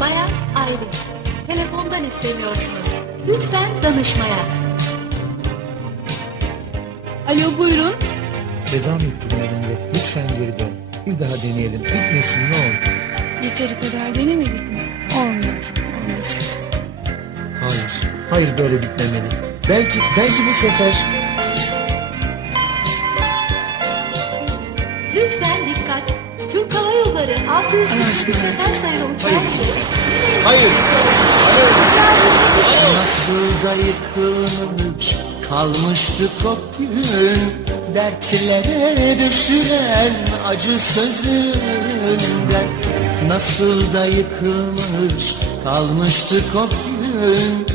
Bayan Aylin, telefondan istemiyorsunuz. Lütfen danışmaya. Alo buyurun. Veda mektubum elimde. Lütfen geri dön. Bir daha deneyelim. Bitmesin ne olur. Yeteri kadar denemedik mi? Olmuyor. Olmayacak. Hayır. Hayır böyle bitmemeli. Belki, belki bu sefer... Lütfen dikkat. Türk Hava Yolları 608 sefer sayılı uçağı Hayır. Nasıl da yıkılmış kalmıştık o gün Dertlere düşüren acı sözünden. Nasıl da yıkılmış kalmıştık o gün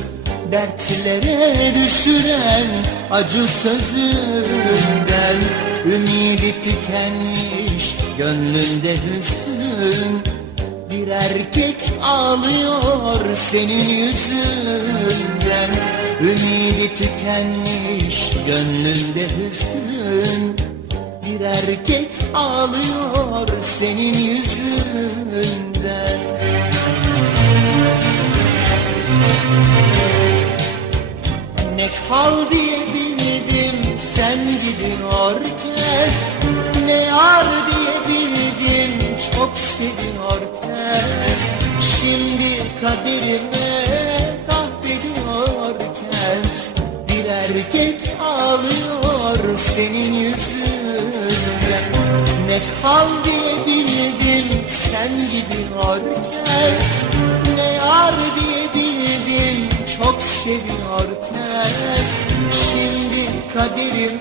Dertlere düşüren acı sözünden Ümidi tükenmiş gönlünde hüzün. Bir erkek ağlıyor senin yüzünden. Ümidi tükenmiş gönlünde hüzün. Bir erkek ağlıyor senin yüzünden. Ne kal diyebildim sen gidiyorken Yar diyebildim. Çok seviyorken Şimdi kaderime kahrediyorken Bir erkek ağlıyor senin yüzünden Ne kal diyebildim sen gidiyorken Ne yar diyebildim çok seviyorken Şimdi kaderime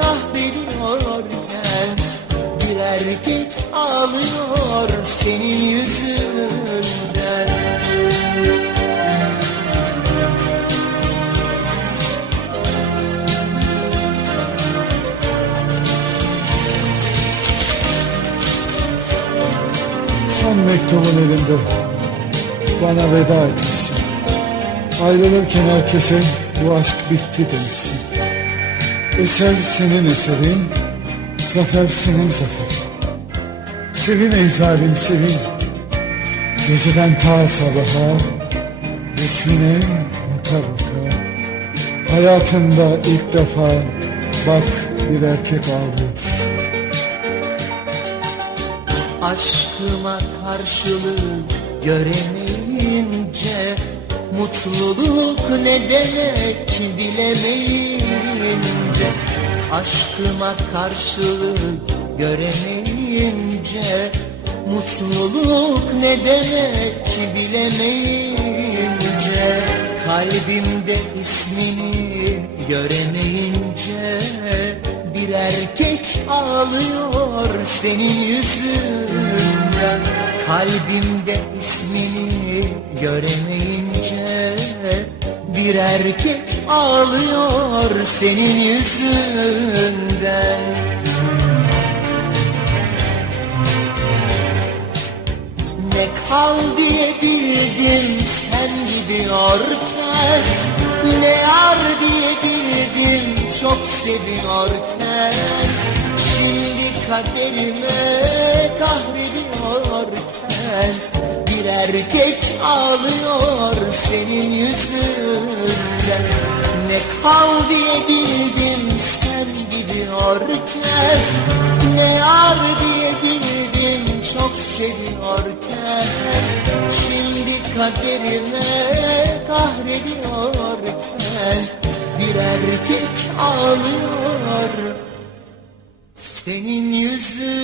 kahrediyorken erkek ağlıyor senin yüzünden Son mektubun elinde. Bana veda etmişsin. Ayrılırken herkese bu aşk bitti demişsin. Eser senin eserin, zafer senin zaferin. Sevin ey zalim sevin. Geceden ta sabaha, resmine baka baka. Hayatımda ilk defa bak bir erkek ağlıyor. Aşkıma karşılık göremeyince Mutluluk ne demek bilemeyince Aşkıma karşılık göremeyince Mutluluk ne demek bilemeyince? Kalbimde ismini göremeyince Bir erkek ağlıyor senin yüzünden. Kalbimde ismini göremeyince Bir erkek ağlıyor senin yüzünden. Ne kal diyebildim sen gidiyorken Ne yar diyebildim çok seviyorken. Şimdi kaderime kahrediyorken Bir erkek ağlıyor senin yüzünden. Ne kal diyebildim sen gidiyorken. Ne yar diyebildim çok seviyorken. Şimdi kaderime kahrediyorken. Bir erkek ağlıyor senin yüzünden